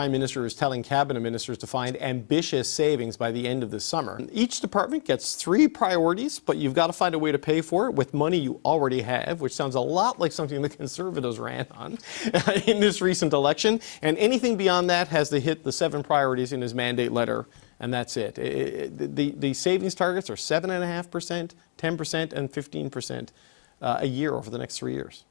Prime Minister is telling cabinet ministers to find ambitious savings by the end of this summer. Each department gets 3 priorities, but you've got to find a way to pay for it with money you already have, which sounds a lot like something the Conservatives ran on in this recent election. And anything beyond that has to hit the 7 priorities in his mandate letter, and that's it. The savings targets are 7.5%, 10%, and 15% a year over the next 3 years.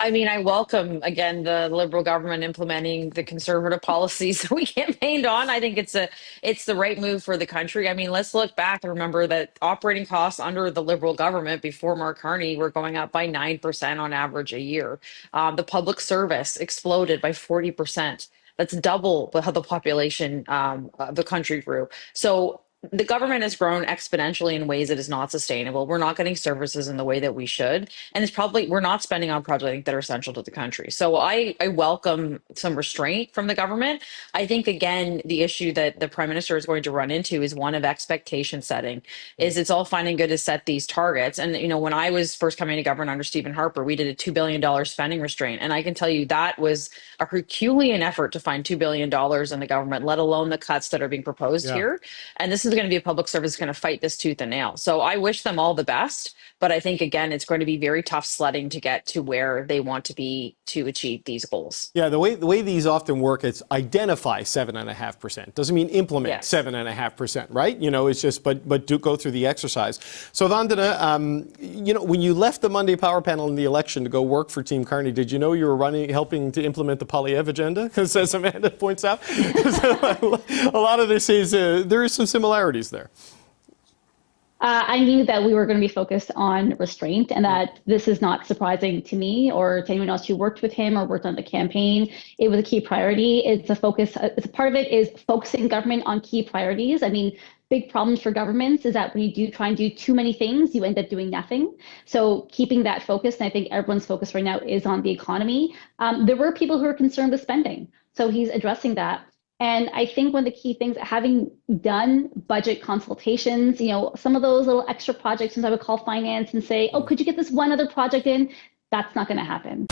I mean, I welcome, again, the Liberal government implementing the Conservative policies that we campaigned on. I think it's the right move for the country. I mean, let's look back and remember that operating costs under the Liberal government before Mark Carney were going up by 9% on average a year. The public service exploded by 40%. That's double how the population of the country grew. So the government has grown exponentially in ways that is not sustainable. We're not getting services in the way that we should. And it's probably, we're not spending on projects that are essential to the country. So I welcome some restraint from the government. I think, again, the issue that the Prime Minister is going to run into is one of expectation setting. Is it's all fine and good to set these targets. And, you know, when I was first coming to government under Stephen Harper, we did a $2 billion spending restraint. And I can tell you that was a Herculean effort to find $2 billion in the government, let alone the cuts that are being proposed here. And this is going to be a public service going to fight this tooth and nail. So I wish them all the best. But I think, again, it's going to be very tough sledding to get to where they want to be to achieve these goals. Yeah, the way these often work, it's identify 7.5%. Doesn't mean implement 7.5%, right? You know, it's just, but do go through the exercise. So Vandana, you know, when you left the Monday Power Panel in the election to go work for Team Carney, did you know you were helping to implement the Poilievre agenda? Because as Amanda points out, a lot of this is, there is some similarities there. I knew that we were going to be focused on restraint, and that this is not surprising to me or to anyone else who worked with him or worked on the campaign. It was a key priority. It's a focus. It's a part of it is focusing government on key priorities. I mean, big problems for governments is that when you do try and do too many things, you end up doing nothing. So keeping that focus, and I think everyone's focus right now is on the economy. There were people who were concerned with spending, so he's addressing that. And I think one of the key things, having done budget consultations, you know, some of those little extra projects, sometimes I would call finance and say, oh, could you get this one other project in? That's not going to happen.